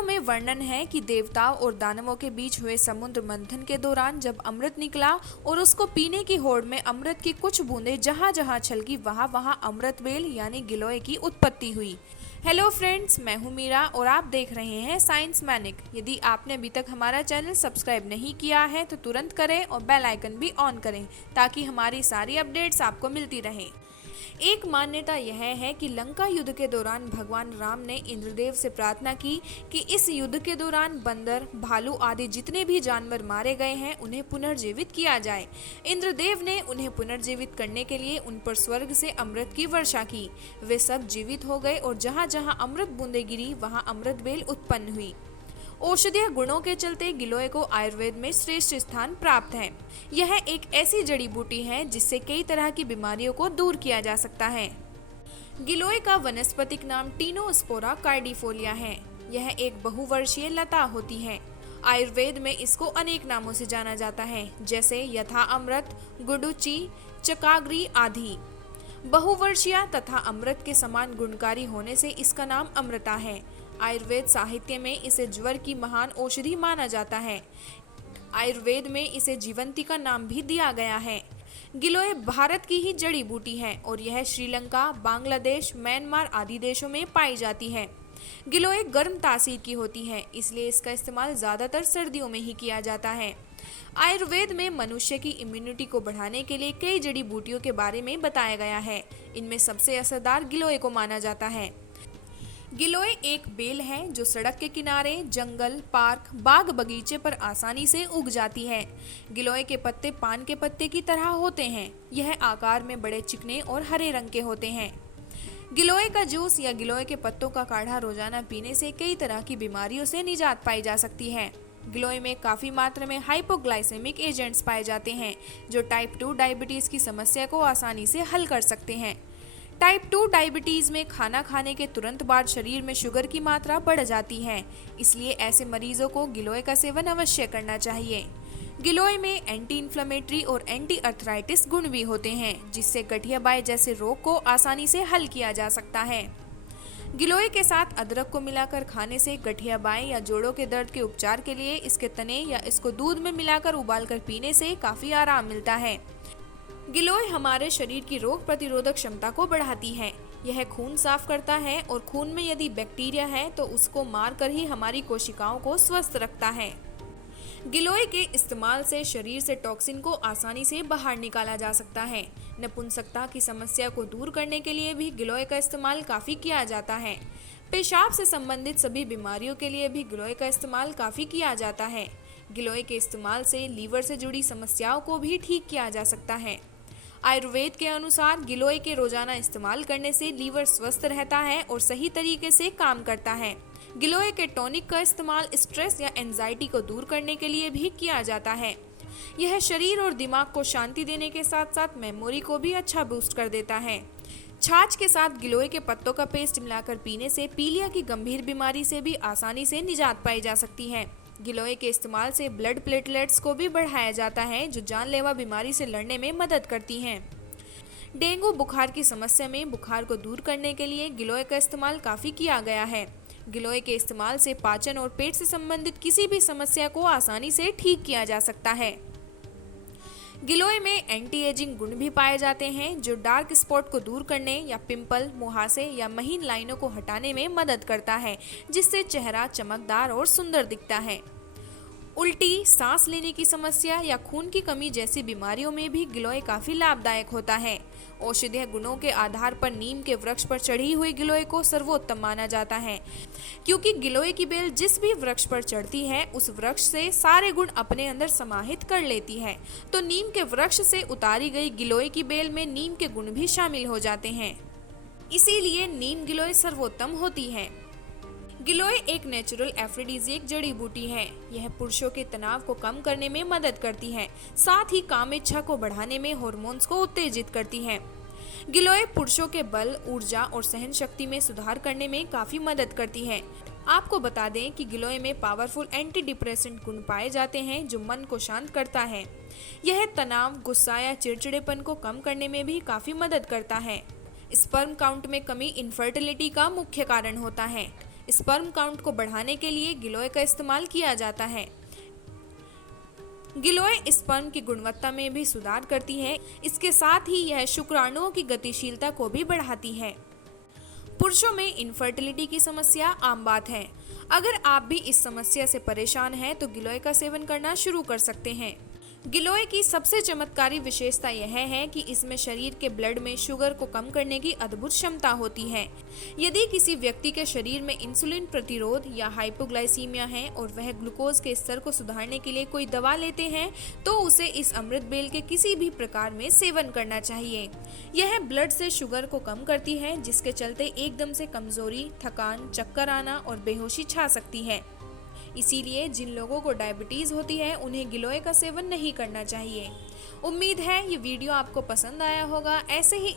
पुराणों में वर्णन है कि देवताओं और दानवों के बीच हुए समुद्र मंथन के दौरान जब अमृत निकला और उसको पीने की होड़ में अमृत की कुछ बूंदें जहां जहां छलकी वहां वहां अमृत बेल यानी गिलोय की उत्पत्ति हुई। हेलो फ्रेंड्स, मैं हूं मीरा और आप देख रहे हैं साइंस मैनिक। यदि आपने अभी तक हमारा चैनल सब्सक्राइब नहीं किया है तो तुरंत करें और बेल आइकन भी ऑन करें ताकि हमारी सारी अपडेट्स आपको मिलती रहें। एक मान्यता यह है कि लंका युद्ध के दौरान भगवान राम ने इंद्रदेव से प्रार्थना की कि इस युद्ध के दौरान बंदर, भालू आदि जितने भी जानवर मारे गए हैं उन्हें पुनर्जीवित किया जाए। इंद्रदेव ने उन्हें पुनर्जीवित करने के लिए उन पर स्वर्ग से अमृत की वर्षा की। वे सब जीवित हो गए और जहाँ जहाँ अमृत बूंदें गिरी वहाँ अमृत बेल उत्पन्न हुई। औषधीय गुणों के चलते गिलोय को आयुर्वेद में श्रेष्ठ स्थान प्राप्त है। यह एक ऐसी जड़ी बूटी है जिससे कई तरह की बीमारियों को दूर किया जा सकता है। गिलोय का वनस्पतिक नाम टीनोस्पोरा कार्डिफोलिया है। यह एक बहुवर्षीय लता होती है। आयुर्वेद में इसको अनेक नामों से जाना जाता है, जैसे यथा अमृत, गुडुचि, चकाग्री आदि। बहुवर्षीय तथा अमृत के समान गुणकारी होने से इसका नाम अमृता है। आयुर्वेद साहित्य में इसे ज्वर की महान औषधि माना जाता है। आयुर्वेद में इसे जीवंती का नाम भी दिया गया है। गिलोय भारत की ही जड़ी बूटी है और यह श्रीलंका, बांग्लादेश, म्यांमार आदि देशों में पाई जाती है। गिलोय गर्म तासीर की होती है, इसलिए इसका इस्तेमाल ज्यादातर सर्दियों में ही किया जाता है। आयुर्वेद में मनुष्य की इम्यूनिटी को बढ़ाने के लिए कई जड़ी बूटियों के बारे में बताया गया है। इनमें सबसे असरदार गिलोय को माना जाता है। गिलोय एक बेल है जो सड़क के किनारे, जंगल, पार्क, बाग बगीचे पर आसानी से उग जाती है। गिलोय के पत्ते पान के पत्ते की तरह होते हैं। यह आकार में बड़े चिकने और हरे रंग के होते हैं। गिलोय का जूस या गिलोय के पत्तों का काढ़ा रोजाना पीने से कई तरह की बीमारियों से निजात पाई जा सकती है। गिलोय में काफी मात्रा में हाइपोग्लाइसेमिक एजेंट्स पाए जाते हैं जो टाइप 2 डायबिटीज की समस्या को आसानी से हल कर सकते हैं। टाइप 2 डायबिटीज में खाना खाने के तुरंत बाद शरीर में शुगर की मात्रा बढ़ जाती है, इसलिए ऐसे मरीजों को गिलोय का सेवन अवश्य करना चाहिए। गिलोय में एंटी इन्फ्लेमेटरी और एंटी अर्थराइटिस गुण भी होते हैं, जिससे गठिया बाय जैसे रोग को आसानी से हल किया जा सकता है। गिलोय के साथ अदरक को मिलाकर खाने से गठिया बाय या जोड़ों के दर्द के उपचार के लिए इसके तने या इसको दूध में मिलाकर उबालकर पीने से काफी आराम मिलता है। गिलोय हमारे शरीर की रोग प्रतिरोधक क्षमता को बढ़ाती है। यह खून साफ करता है और खून में यदि बैक्टीरिया है तो उसको मारकर ही हमारी कोशिकाओं को स्वस्थ रखता है। गिलोय के इस्तेमाल से शरीर से टॉक्सिन को आसानी से बाहर निकाला जा सकता है। नपुंसकता की समस्या को दूर करने के लिए भी गिलोय का इस्तेमाल काफी किया जाता है। पेशाब से संबंधित सभी बीमारियों के लिए भी गिलोय का इस्तेमाल काफी किया जाता है। गिलोय के इस्तेमाल से लीवर से जुड़ी समस्याओं को भी ठीक किया जा सकता है। आयुर्वेद के अनुसार गिलोय के रोजाना इस्तेमाल करने से लीवर स्वस्थ रहता है और सही तरीके से काम करता है। गिलोय के टॉनिक का इस्तेमाल स्ट्रेस या एंजाइटी को दूर करने के लिए भी किया जाता है। यह शरीर और दिमाग को शांति देने के साथ साथ मेमोरी को भी अच्छा बूस्ट कर देता है। छाछ के साथ गिलोय के पत्तों का पेस्ट मिलाकर पीने से पीलिया की गंभीर बीमारी से भी आसानी से निजात पाई जा सकती है। गिलोय के इस्तेमाल से ब्लड प्लेटलेट्स को भी बढ़ाया जाता है, जो जानलेवा बीमारी से लड़ने में मदद करती हैं। डेंगू बुखार की समस्या में बुखार को दूर करने के लिए गिलोय का इस्तेमाल काफी किया गया है। गिलोय के इस्तेमाल से पाचन और पेट से संबंधित किसी भी समस्या को आसानी से ठीक किया जा सकता है। गिलोय में एंटी एजिंग गुण भी पाए जाते हैं जो डार्क स्पॉट को दूर करने या पिंपल, मुहासे या महीन लाइनों को हटाने में मदद करता है, जिससे चेहरा चमकदार और सुंदर दिखता है। उल्टी, सांस लेने की समस्या या खून की कमी जैसी बीमारियों में भी गिलोय काफी लाभदायक होता है। औषधीय गुणों के आधार पर नीम के वृक्ष पर चढ़ी हुई गिलोय को सर्वोत्तम माना जाता है, क्योंकि गिलोय की बेल जिस भी वृक्ष पर चढ़ती है उस वृक्ष से सारे गुण अपने अंदर समाहित कर लेती है। तो नीम के वृक्ष से उतारी गई गिलोय की बेल में नीम के गुण भी शामिल हो जाते हैं, इसीलिए नीम गिलोय सर्वोत्तम होती है। गिलोय एक नेचुरल एफ्रोडिजिएक जड़ी बूटी है। यह पुरुषों के तनाव को कम करने में मदद करती है, साथ ही काम इच्छा को बढ़ाने में हार्मोन्स को उत्तेजित करती है। गिलोय पुरुषों के बल, ऊर्जा और सहन शक्ति में सुधार करने में काफी मदद करती है। आपको बता दें कि गिलोय में पावरफुल एंटी डिप्रेसेंट गुण पाए जाते हैं जो मन को शांत करता है। यह तनाव, गुस्सा या चिड़चिड़ेपन को कम करने में भी काफी मदद करता है। स्पर्म काउंट में कमी इनफर्टिलिटी का मुख्य कारण होता है। स्पर्म काउंट को बढ़ाने के लिए गिलोय का इस्तेमाल किया जाता है। गिलोय स्पर्म की गुणवत्ता में भी सुधार करती है। इसके साथ ही यह शुक्राणुओं की गतिशीलता को भी बढ़ाती है। पुरुषों में इनफर्टिलिटी की समस्या आम बात है। अगर आप भी इस समस्या से परेशान हैं तो गिलोय का सेवन करना शुरू कर सकते हैं। गिलोय की सबसे चमत्कारी विशेषता यह है कि इसमें शरीर के ब्लड में शुगर को कम करने की अद्भुत क्षमता होती है। यदि किसी व्यक्ति के शरीर में इंसुलिन प्रतिरोध या हाइपोग्लाइसीमिया है और वह ग्लूकोज के स्तर को सुधारने के लिए कोई दवा लेते हैं तो उसे इस अमृत बेल के किसी भी प्रकार में सेवन करना चाहिए। यह ब्लड से शुगर को कम करती है, जिसके चलते एकदम से कमजोरी, थकान, चक्कर आना और बेहोशी छा सकती है। इसीलिए जिन लोगों को डायबिटीज होती है उन्हें गिलोय का सेवन नहीं करना चाहिए। उम्मीद है ये वीडियो आपको पसंद आया होगा। ऐसे ही